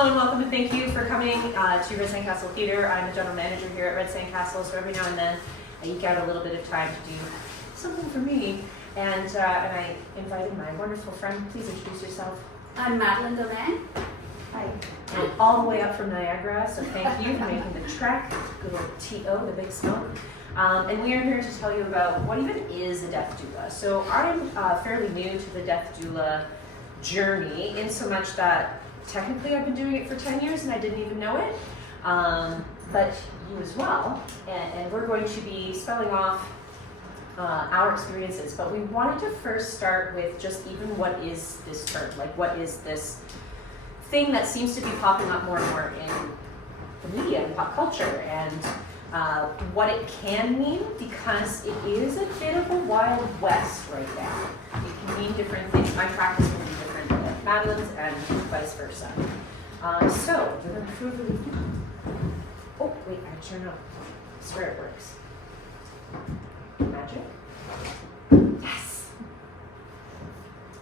Hello and welcome and thank you for coming to Red Sandcastle Theatre. I'm the general manager here at Red Sandcastle, so every now and then I eke out a little bit of time to do something for me. And I invited my wonderful friend. Please introduce yourself. I'm Madeleine Domingue. Hi. And all the way up from Niagara, so thank you for making the trek. Good old T.O., the big smoke. And we are here to tell you about what even is a death doula. So I'm fairly new to the death doula journey, in so much that technically I've been doing it for 10 years and I didn't even know it, but you as well. And we're going to be spelling off our experiences, but we wanted to first start with just even what is this term, like what is this thing that seems to be popping up more and more in the media and pop culture, and what it can mean, because it is a bit of a wild west right now. It can mean different things. My practice will be different than Madeleine's and vice versa. So, without further ado, oh wait, I turn up. I swear it works. Magic? Yes!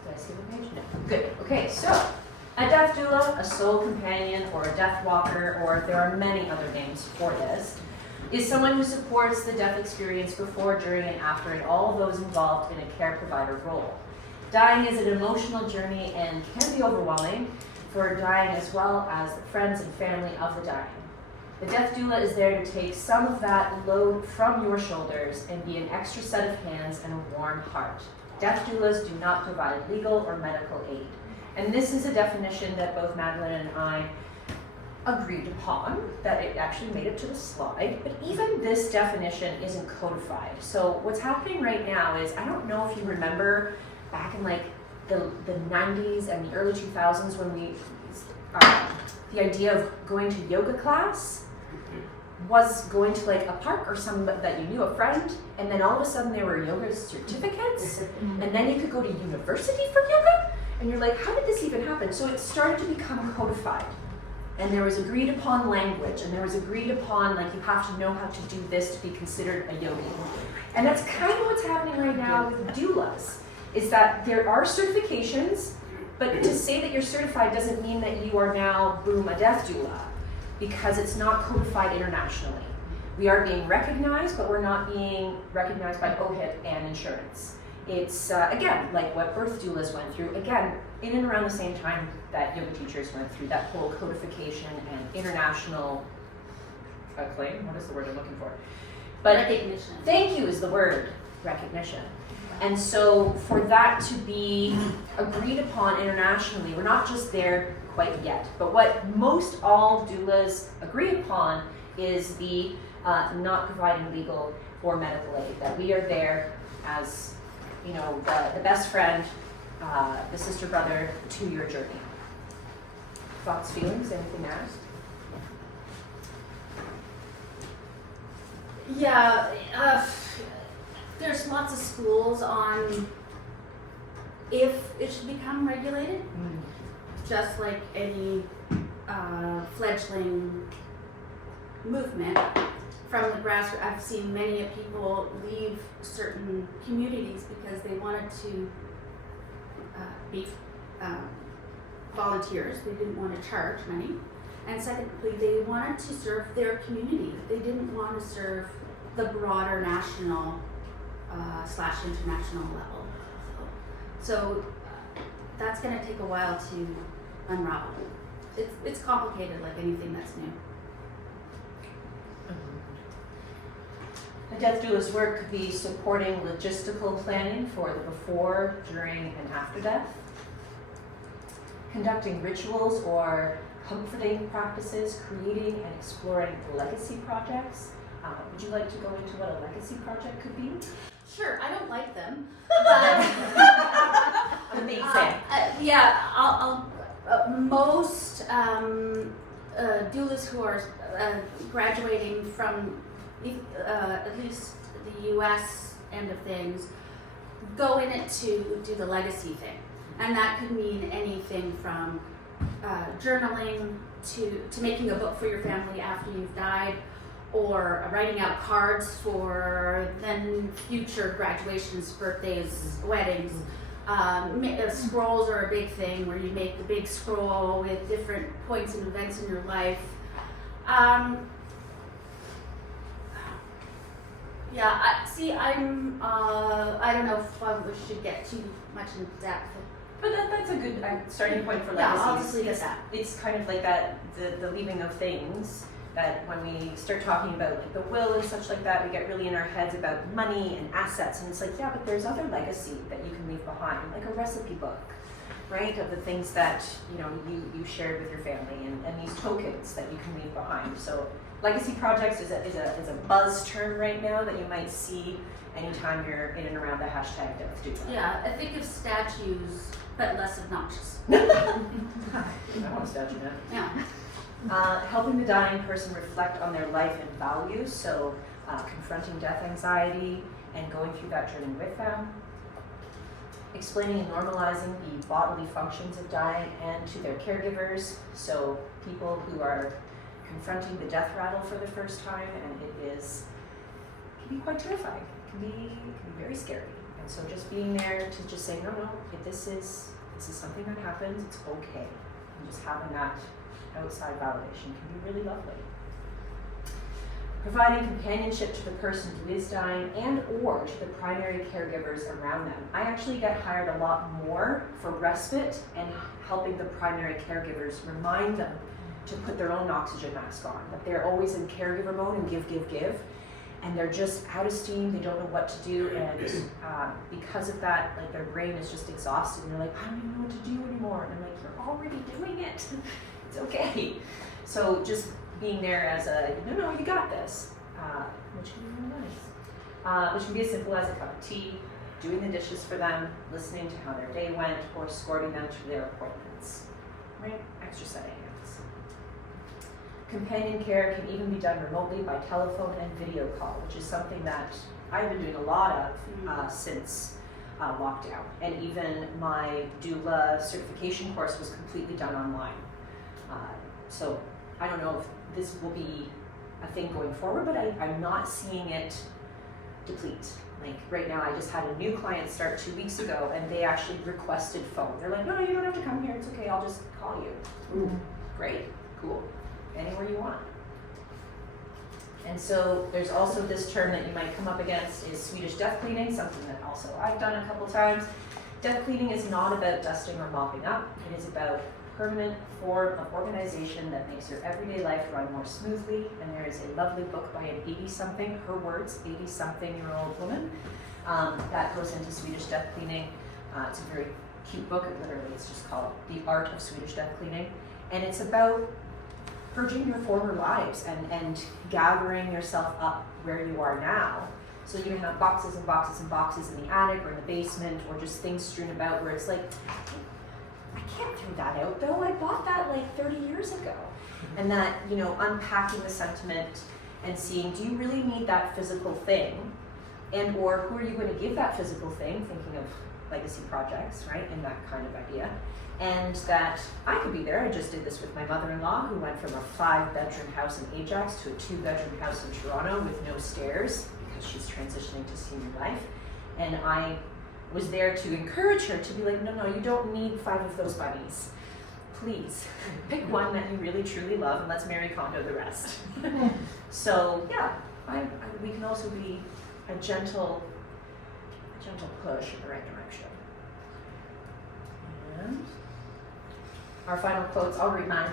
Did I see the page? No. Good. Okay, so a death doula, a soul companion, or a death walker, or there are many other names for this, is someone who supports the death experience before, during, and after, and all those involved in a care provider role. Dying is an emotional journey and can be overwhelming for dying as well as the friends and family of the dying. The death doula is there to take some of that load from your shoulders and be an extra set of hands and a warm heart. Death doulas do not provide legal or medical aid. And this is a definition that both Madeleine and I agreed upon, that it actually made it to the slide, but even this definition isn't codified. So what's happening right now is, I don't know if you remember back in like the 90s and the early 2000s when we, the idea of going to yoga class was going to like a park or somebody that you knew, a friend, and then all of a sudden there were yoga certificates, and then you could go to university for yoga, and you're like, how did this even happen? So it started to become codified, and there was agreed upon language, and there was agreed upon, like, you have to know how to do this to be considered a yogi. And that's kind of what's happening right now with doulas, is that there are certifications, but to say that you're certified doesn't mean that you are now, boom, a death doula, because it's not codified internationally. We are being recognized, but we're not being recognized by OHIP and insurance. It's, again, like what birth doulas went through, again, in and around the same time that yoga teachers went through that whole codification and international acclaim. What is the word I'm looking for? But Recognition. Thank you is the word, recognition. And so for that to be agreed upon internationally, we're not just there quite yet, but what most all doulas agree upon is the not providing legal or medical aid, that we are there as, you know, the best friend, the sister, brother to your journey. Thoughts, feelings, anything else? Yeah, there's lots of schools on if it should become regulated, just like any fledgling movement from the grassroots. I've seen many people leave certain communities because they wanted to be volunteers. They didn't want to charge money. And secondly, they wanted to serve their community. They didn't want to serve the broader national / international level. So that's going to take a while to unravel. It's complicated, like anything that's new. The death doula's work could be supporting logistical planning for the before, during, and after death, conducting rituals or comforting practices, creating and exploring legacy projects. Would you like to go into what a legacy project could be? Sure, I don't like them, but I'm a big fan. Most doulas who are graduating from at least the U.S. end of things go in it to do the legacy thing, and that could mean anything from journaling to making a book for your family after you've died, or writing out cards for then future graduations, birthdays, weddings. Scrolls are a big thing where you make the big scroll with different points and events in your life. I don't know if we should get too much in depth. But that's a good starting point for Yeah, legacies. I'll just leave it at that. It's kind of like that, the leaving of things, that when we start talking about like the will and such like that, we get really in our heads about money and assets, and it's like, yeah, but there's other legacy that you can leave behind, like a recipe book, right, of the things that you shared with your family, and these tokens that you can leave behind. So legacy projects is a buzz term right now that you might see anytime you're in and around the hashtag Death Doula. Yeah, I think of statues, but less obnoxious. I want a statue now. Yeah. Helping the dying person reflect on their life and values, so confronting death anxiety and going through that journey with them. Explaining and normalizing the bodily functions of dying and to their caregivers, so people who are confronting the death rattle for the first time, and it can be quite terrifying. It can be very scary. And so just being there to just say, no, this is something that happens, it's okay. And just having that outside validation can be really lovely. Providing companionship to the person who is dying and or to the primary caregivers around them. I actually get hired a lot more for respite and helping the primary caregivers remind them to put their own oxygen mask on, that they're always in caregiver mode and give, and they're just out of steam, they don't know what to do, and because of that, like their brain is just exhausted, and they're like, I don't even know what to do anymore, and I'm like, you're already doing it, it's okay. So just being there as a, no, you got this, which can be really nice. Which can be as simple as a cup of tea, doing the dishes for them, listening to how their day went, or escorting them to their appointments, right? Extra set of hands. Companion care can even be done remotely by telephone and video call, which is something that I've been doing a lot of since lockdown. And even my doula certification course was completely done online. So I don't know if this will be a thing going forward, but I'm not seeing it deplete. Like right now, I just had a new client start 2 weeks ago, and they actually requested phone. They're like, no, you don't have to come here, it's okay, I'll just call you. Ooh, great, cool. Anywhere you want. And so there's also this term that you might come up against is Swedish death cleaning, something that also I've done a couple times. Death cleaning is not about dusting or mopping up. It is about permanent form of organization that makes your everyday life run more smoothly. And there is a lovely book by an 80-something, her words, 80-something-year-old woman that goes into Swedish death cleaning. It's a very cute book. Literally, it's just called The Art of Swedish Death Cleaning. And it's about purging your former lives and gathering yourself up where you are now. So you have boxes and boxes and boxes in the attic or in the basement, or just things strewn about where it's like, I can't throw that out though, I bought that like 30 years ago. And that, unpacking the sentiment and seeing, do you really need that physical thing? And or who are you going to give that physical thing, thinking of legacy projects, right, in that kind of idea. And that I could be there. I just did this with my mother-in-law, who went from a 5-bedroom house in Ajax to a 2-bedroom house in Toronto with no stairs because she's transitioning to senior life. And I was there to encourage her to be like, no, you don't need 5 of those bunnies. Please, pick one that you really truly love and let's Mary Kondo the rest. So yeah, we can also be a gentle push in the right direction. And our final quotes, I'll read mine.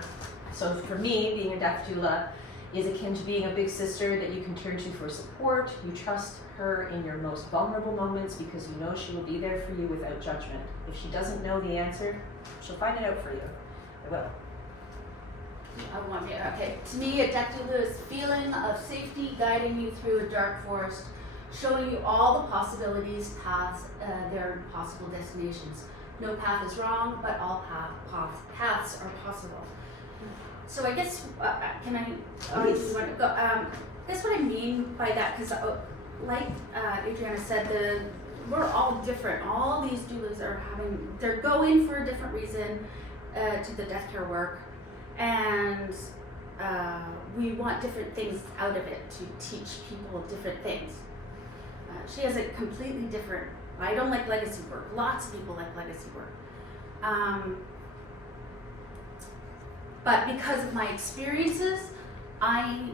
So for me, being a death doula is akin to being a big sister that you can turn to for support. You trust her in your most vulnerable moments because you know she will be there for you without judgment. If she doesn't know the answer, she'll find it out for you. I will. Okay. To me, a death doula is a feeling of safety guiding you through a dark forest, showing you all the possibilities, paths, their possible destinations. No path is wrong, but all paths are possible. So I guess, can I, Please. want to go, that's what I mean by that, because like Adrianna said, we're all different. All these doulas they're going for a different reason to the death care work, and we want different things out of it to teach people different things. She has a completely different I don't like legacy work. Lots of people like legacy work. But because of my experiences, I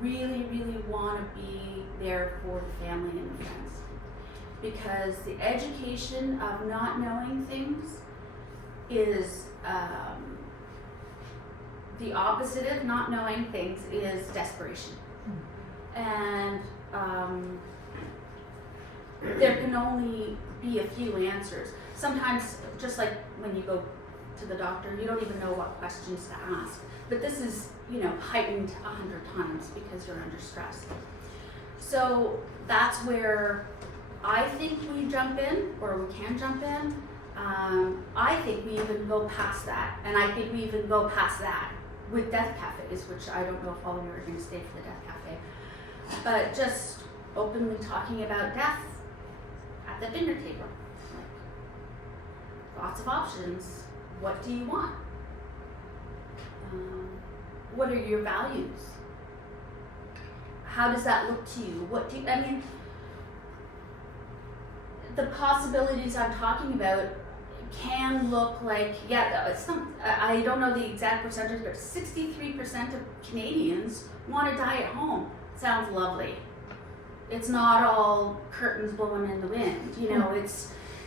really, really want to be there for the family and the friends. Because the education of not knowing things is the opposite of not knowing things is desperation. And there can only be a few answers. Sometimes, just like when you go to the doctor, you don't even know what questions to ask. But this is, heightened 100 times because you're under stress. So that's where I think we jump in, or we can jump in. I think we even go past that, and I think we even go past that with death cafes, which I don't know if all of you are going to stay for the death cafe, but just openly talking about death at the dinner table. Like, lots of options. What do you want? What are your values? How does that look to you? The possibilities I'm talking about can look like, I don't know the exact percentage, but 63% of Canadians want to die at home. Sounds lovely. It's not all curtains blowing in the wind,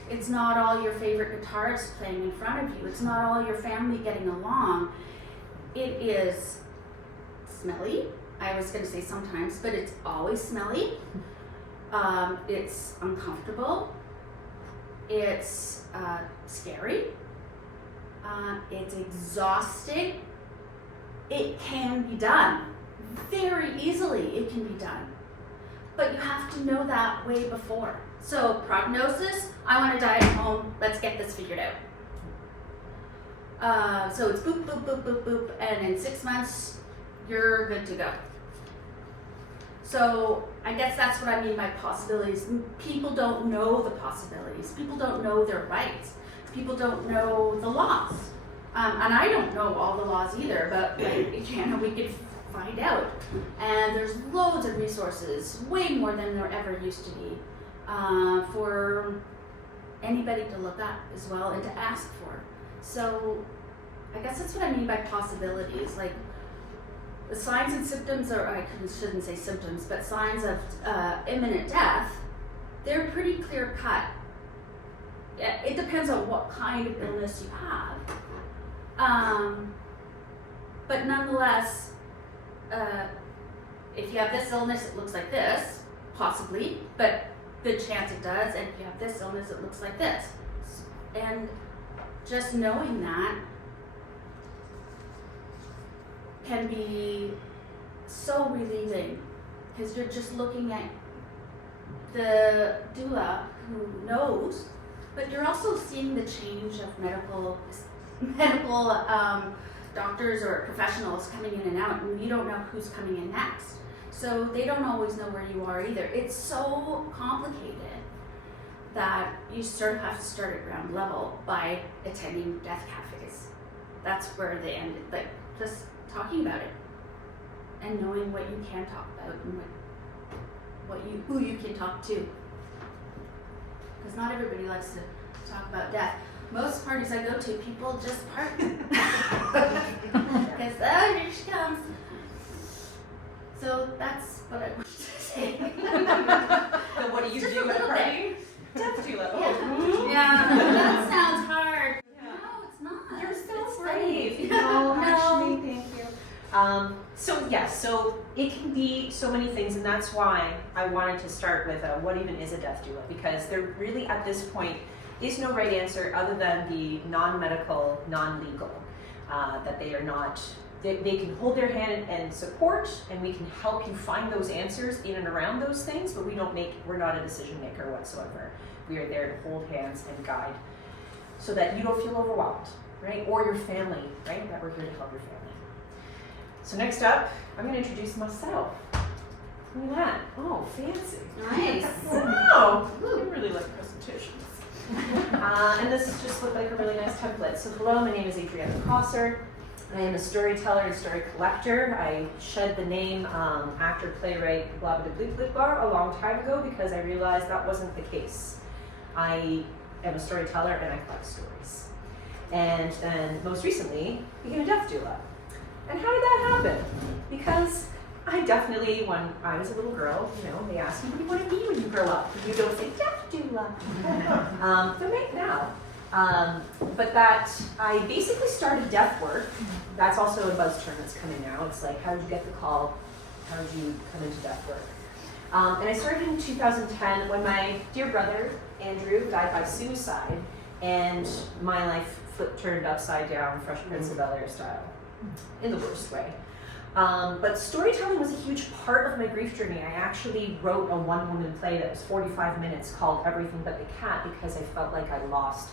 it's not all your favorite guitarist playing in front of you. It's not all your family getting along. It is smelly. I was going to say sometimes, but it's always smelly. It's uncomfortable. It's scary. It's exhausting. It can be done. Very easily it can be done. But you have to know that way before. So prognosis, I want to die at home. Let's get this figured out. So it's boop, boop, boop, boop, boop, and in 6 months, you're good to go. So I guess that's what I mean by possibilities. People don't know the possibilities. People don't know their rights. People don't know the laws. And I don't know all the laws either, but we could find out. And there's loads of resources, way more than there ever used to be, for anybody to look up as well and to ask for. So I guess that's what I mean by possibilities. Like, the signs and symptoms, shouldn't say symptoms, but signs of imminent death, they're pretty clear cut. It depends on what kind of illness you have. But nonetheless, if you have this illness, it looks like this, possibly, but good chance it does. And if you have this illness, it looks like this. And just knowing that can be so relieving, because you're just looking at the doula who knows, but you're also seeing the change of medical doctors or professionals coming in and out, and you don't know who's coming in next. So they don't always know where you are either. It's so complicated that you sort of have to start at ground level by attending death cafes. That's where they end, like just talking about it and knowing what you can talk about and who you can talk to. Because not everybody likes to talk about death. Most parties I go to, people just park. Because, here she comes. So that's what I wanted to say. So what do you do at a party? Death doula. Yeah, that sounds hard. Yeah. No, it's not. You're so It's brave. funny. No, actually, thank you. So it can be so many things, and that's why I wanted to start with what even is a death doula, because there really at this point is no right answer other than the non-medical, non-legal, that they are not, they can hold their hand and support, and we can help you find those answers in and around those things, but we're not a decision maker whatsoever. We are there to hold hands and guide so that you don't feel overwhelmed, right? Or your family, right? That we're here to help your family. So next up, I'm going to introduce myself. Look at that. Oh, fancy. Nice. Wow. I really like presentations. And this just looked like a really nice template. So hello, my name is Adrianna Prosser. I am a storyteller and story collector. I shed the name actor, playwright, blah, blah, blah, blah, blah, a long time ago because I realized that wasn't the case. I am a storyteller and I collect stories. And then most recently, became a death doula. And how did that happen? Because I definitely, when I was a little girl, they asked me, what do you want to be when you grow up? And you don't say, death doula. So right now. But that I basically started death work. That's also a buzz term that's coming now. It's like, how did you get the call? How did you come into death work? And I started in 2010 when my dear brother, Andrew, died by suicide, and my life turned upside down, Fresh Prince of Bel-Air style, in the worst way. But storytelling was a huge part of my grief journey. I actually wrote a one-woman play that was 45 minutes called Everything But the Cat because I felt like I lost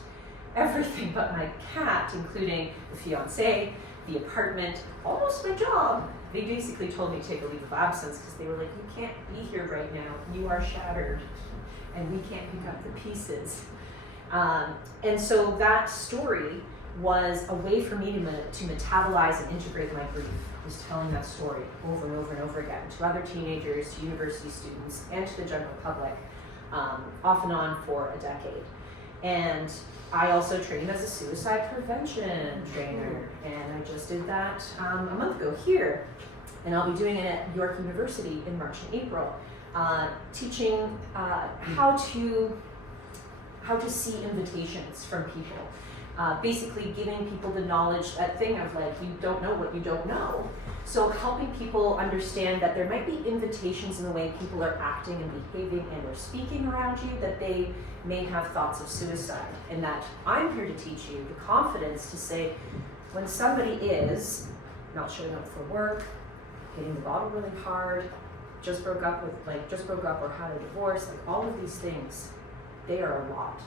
everything but my cat, including the fiance, the apartment, almost my job. They basically told me to take a leave of absence because they were like, you can't be here right now. You are shattered and we can't pick up the pieces. And so that story was a way for me to metabolize and integrate my grief. Was telling that story over and over and over again to other teenagers, to university students, and to the general public, off and on for a decade. And I also trained as a suicide prevention trainer, and I just did that a month ago here. And I'll be doing it at York University in March and April, teaching how to see invitations from people. Basically giving people the knowledge, that thing of like, you don't know what you don't know. So helping people understand that there might be invitations in the way people are acting and behaving and or speaking around you, that they may have thoughts of suicide. And that I'm here to teach you the confidence to say, when somebody is not showing up for work, hitting the bottle really hard, just broke up or had a divorce, like all of these things, they are a lot.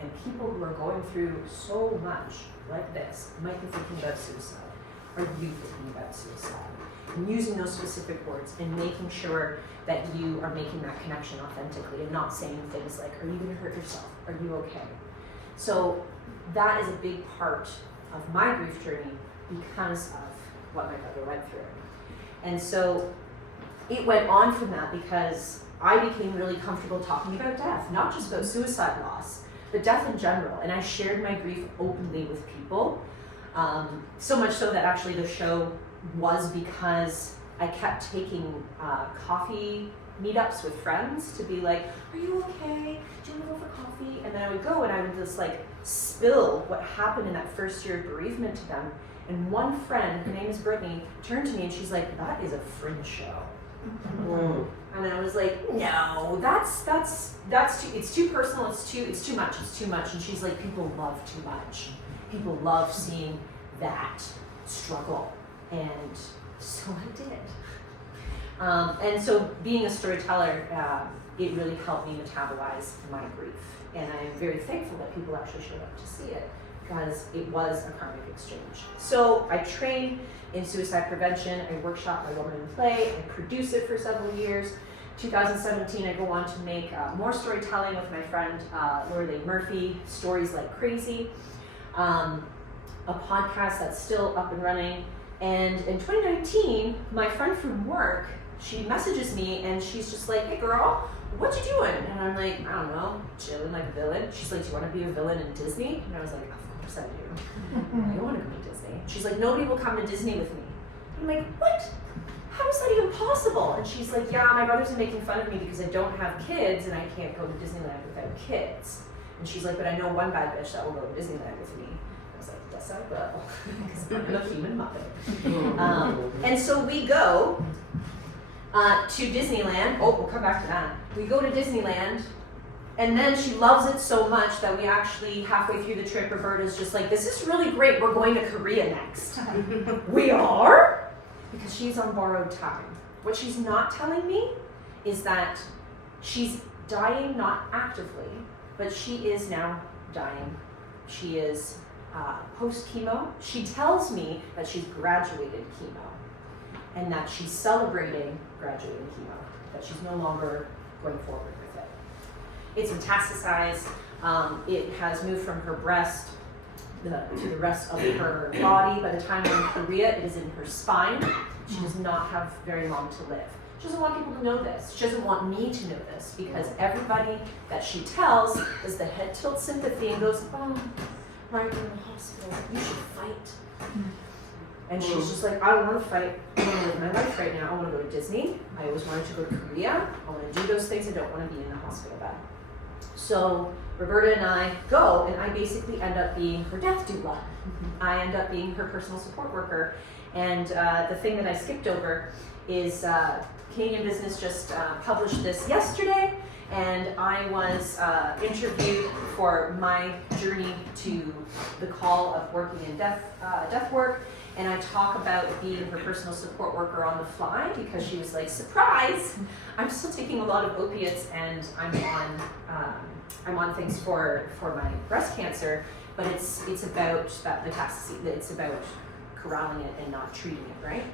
And people who are going through so much like this might be thinking about suicide. Are you thinking about suicide? And using those specific words and making sure that you are making that connection authentically and not saying things like, are you going to hurt yourself? Are you okay? So that is a big part of my grief journey because of what my brother went through. And so it went on from that because I became really comfortable talking about death, not just about suicide loss, but death in general. And I shared my grief openly with people. So much so that actually the show was because I kept taking coffee meetups with friends to be like, are you okay? Do you want to go for coffee? And then I would go and I would just like spill what happened in that first year of bereavement to them. And one friend, her name is Brittany, turned to me and she's like, that is a fringe show. And I was like, no, that's too, it's too personal, it's too much. And she's like, people love too much. People love seeing that struggle. And so I did. And so being a storyteller, it really helped me metabolize my grief. And I'm very thankful that people actually showed up to see it because it was a karmic exchange. So I trained in suicide prevention, I workshop my woman in play, I produce it for several years. 2017, I go on to make more storytelling with my friend Lorelei Murphy, Stories Like Crazy, a podcast that's still up and running. And in 2019, my friend from work, she messages me and she's just like, hey girl, what you doing? And I'm like, I don't know, chilling like a villain. She's like, do you want to be a villain in Disney? And I was like, of course I do. I don't want to go to Disney. She's like, nobody will come to Disney with me. I'm like, what? How is that even possible? And she's like, yeah, my brothers are making fun of me because I don't have kids and I can't go to Disneyland without kids. And she's like, but I know one bad bitch that will go to Disneyland with me. I was like, yes, I will, because I'm a human mother. And so we go to Disneyland. Oh, we'll come back to that. We go to Disneyland, and then she loves it so much that we actually, halfway through the trip, Roberta's just like, this is really great, we're going to Korea next. We are? Because she's on borrowed time. What she's not telling me is that she's dying, not actively, but she is now dying. She is post-chemo. She tells me that she's graduated chemo and that she's celebrating graduating chemo, that she's no longer going forward with it. It's metastasized. It has moved from her breast to the rest of her body. By the time we're in Korea, it is in her spine. She does not have very long to live. She doesn't want people to know this. She doesn't want me to know this because everybody that she tells is the head tilt sympathy and goes, oh, right, you're in the hospital. You should fight. And she's just like, I don't want to fight. I want to live my life right now. I want to go to Disney. I always wanted to go to Korea. I want to do those things. I don't want to be in the hospital bed. So Roberta and I go, and I basically end up being her death doula. I end up being her personal support worker. And the thing that I skipped over is Canadian Business just published this yesterday, and I was interviewed for my journey to the call of working in death work. And I talk about being her personal support worker on the fly because she was like, surprise, I'm still taking a lot of opiates and I'm on things for my breast cancer, but it's about that metastasis, it's about corralling it and not treating it, right?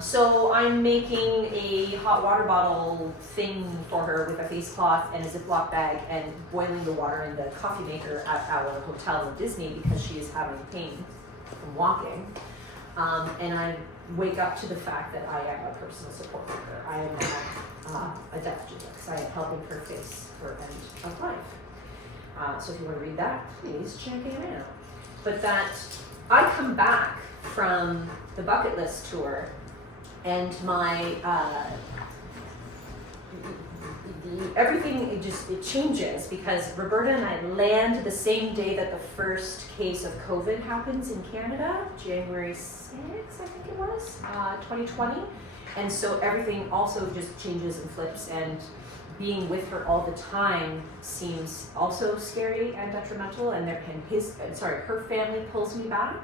So I'm making a hot water bottle thing for her with a face cloth and a Ziploc bag and boiling the water in the coffee maker at our hotel in Disney because she is having pain from walking. And I wake up to the fact that I am a personal support worker. I am not a death doula because I am helping her face her end of life. So if you want to read that, please check it out. But that I come back from the bucket list tour and my everything it changes because Roberta and I land the same day that the first case of COVID happens in Canada, January 6th, I think it was, 2020. And so everything also just changes and flips, and being with her all the time seems also scary and detrimental, and her family pulls me back,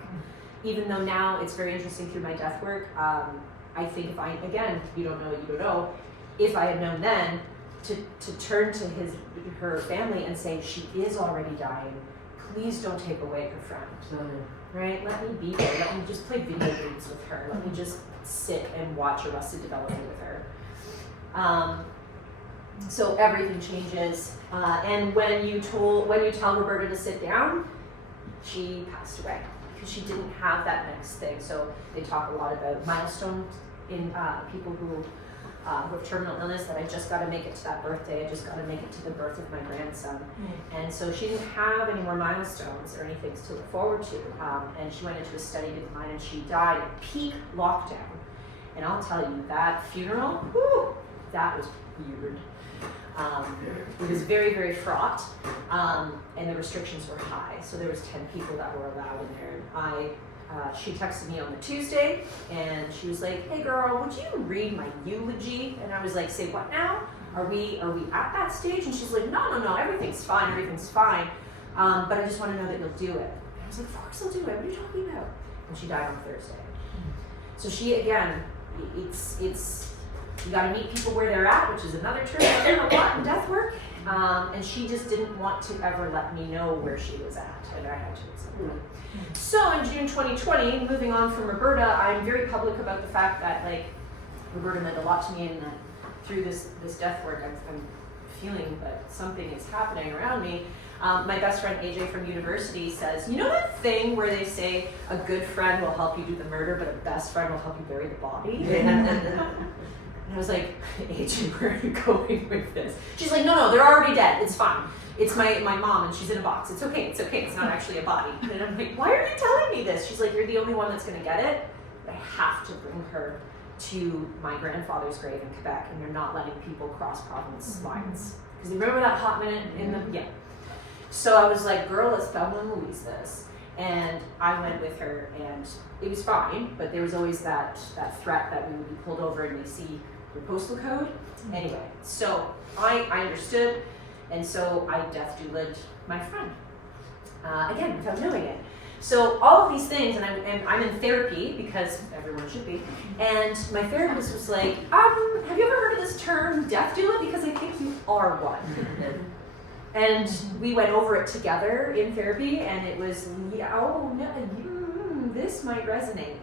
even though now it's very interesting through my death work. I think if you don't know what you don't know, if I had known then, to turn to her family and say, she is already dying, please don't take away her friend, right? Let me be there, let me just play video games with her, let me just sit and watch Arrested Development with her. So everything changes, and when you tell Roberta to sit down, she passed away because she didn't have that next thing. So they talk a lot about milestones in people who have terminal illness, that I just got to make it to that birthday, I just got to make it to the birth of my grandson. And so she didn't have any more milestones or anything to look forward to, and she went into a steady decline, and she died at peak lockdown. And I'll tell you, that funeral, whew, that was weird. It was very, very fraught, and the restrictions were high. So there was 10 people that were allowed in there. She texted me on the Tuesday, and she was like, hey girl, would you read my eulogy? And I was like, say what now? Are we at that stage? And she's like, no, everything's fine, but I just want to know that you'll do it. And I was like, of course I'll do it, what are you talking about? And she died on Thursday. So she, again, it's you got to meet people where they're at, which is another term I learned a lot in death work. And she just didn't want to ever let me know where she was at, and I had to accept that. So in June 2020, moving on from Roberta, I'm very public about the fact that Roberta meant a lot to me, and that through this death work, I'm feeling that something is happening around me. My best friend AJ from university says, you know that thing where they say a good friend will help you do the murder, but a best friend will help you bury the body? And I was like, AJ, where are you going with this? She's like, no, they're already dead. It's fine. It's my mom, and she's in a box. It's okay. It's not actually a body. And I'm like, why are you telling me this? She's like, you're the only one that's going to get it. But I have to bring her to my grandfather's grave in Quebec, and they're not letting people cross province lines. Because you remember that hot minute in the, yeah. So I was like, girl, let's Thelma and Louise this. And I went with her, and it was fine, but there was always that threat that we would be pulled over and they see your postal code. Anyway, so I understood, and so I death doula'd my friend, again, without knowing it. So all of these things, and I'm in therapy, because everyone should be, and my therapist was like, have you ever heard of this term, death doula? Because I think you are one. And we went over it together in therapy, and it was, this might resonate.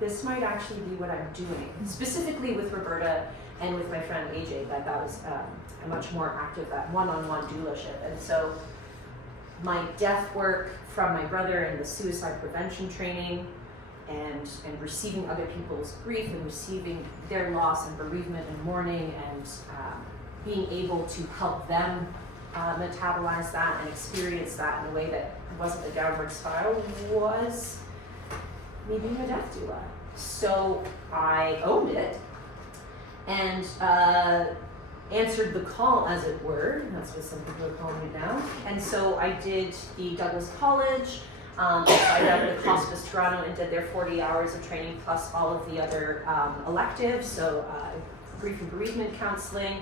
This might actually be what I'm doing. Specifically with Roberta and with my friend AJ, that was a much more active, that one-on-one doulaship. And so my death work from my brother and the suicide prevention training, and and receiving other people's grief and receiving their loss and bereavement and mourning and being able to help them metabolize that and experience that in a way that wasn't a downward spiral was me being a death doula. So I owned it and answered the call, as it were. That's what some people are calling it now. And so I did the Douglas College. I tried out with Hospice Toronto and did their 40 hours of training plus all of the other electives. So grief and bereavement counseling,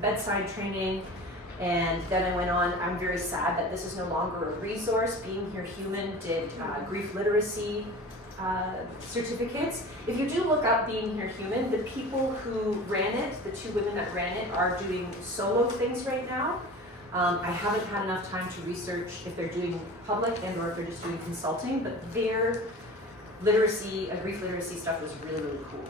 bedside training. And then I went on. I'm very sad that this is no longer a resource. Being Here Human did grief literacy certificates. If you do look up Being Here Human, the people who ran it, the two women that ran it, are doing solo things right now. I haven't had enough time to research if they're doing public and or if they're just doing consulting, but their literacy, grief literacy stuff was really, really cool.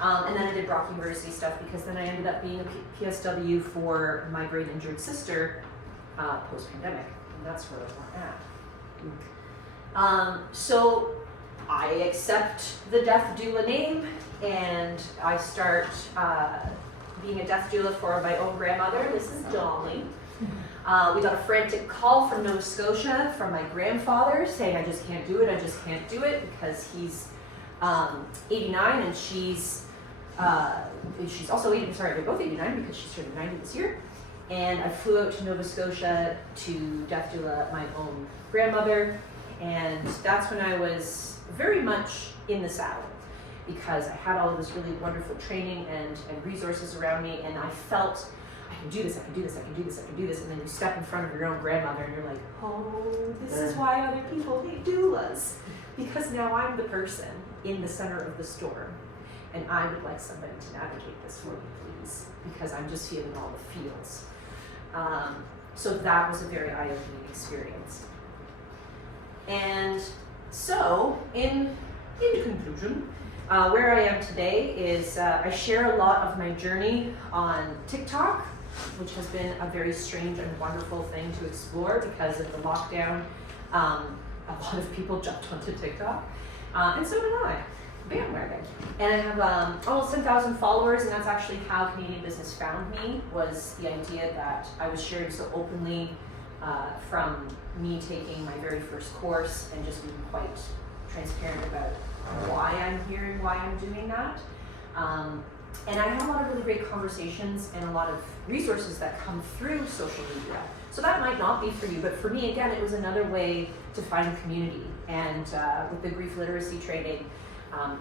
And then I did Brock University stuff because then I ended up being a PSW for my great injured sister post-pandemic, and that's where we're at. So I accept the Death Doula name, and I start being a Death Doula for my own grandmother. This is Dolly. We got a frantic call from Nova Scotia from my grandfather saying, I just can't do it because he's 89 and she's also 80, they're both 89 because she's turning 90 this year. And I flew out to Nova Scotia to Death Doula my own grandmother, and that's when I was very much in the saddle because I had all of this really wonderful training and resources around me, and I felt I can do this, and then you step in front of your own grandmother and you're like, oh, this is why other people hate doulas, because now I'm the person in the center of the storm, and I would like somebody to navigate this for me, please, because I'm just feeling all the feels. So that was a very eye-opening experience. And so, in conclusion, where I am today is I share a lot of my journey on TikTok, which has been a very strange and wonderful thing to explore because of the lockdown. A lot of people jumped onto TikTok, and so did I. Bandwagon. And I have almost 10,000 followers, and that's actually how Canadian Business found me, was the idea that I was sharing so openly from me taking my very first course and just being quite transparent about why I'm here and why I'm doing that. And I have a lot of really great conversations and a lot of resources that come through social media. So that might not be for you, but for me, again, it was another way to find community. And with the grief literacy training,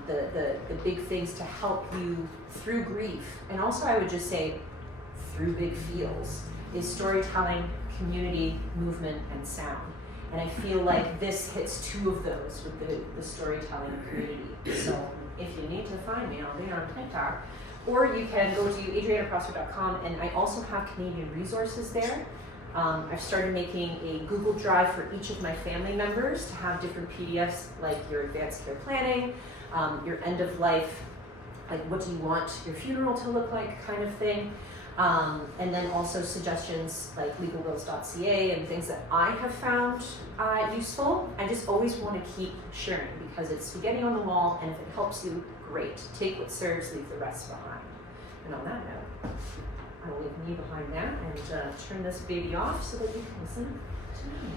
the big things to help you through grief, and also I would just say through big feels, is storytelling, community, movement, and sound. And I feel like this hits two of those with the storytelling community. So if you need to find me, I'll be on TikTok. Or you can go to adriannaprosser.com, and I also have Canadian resources there. I've started making a Google Drive for each of my family members to have different PDFs, like your advanced care planning, your end of life, like what do you want your funeral to look like kind of thing. And then also suggestions like legalwills.ca and things that I have found useful. I just always want to keep sharing because it's spaghetti on the wall, and if it helps you, great. Take what serves, leave the rest behind. And on that note, I will leave me behind now and turn this baby off so that you can listen to me.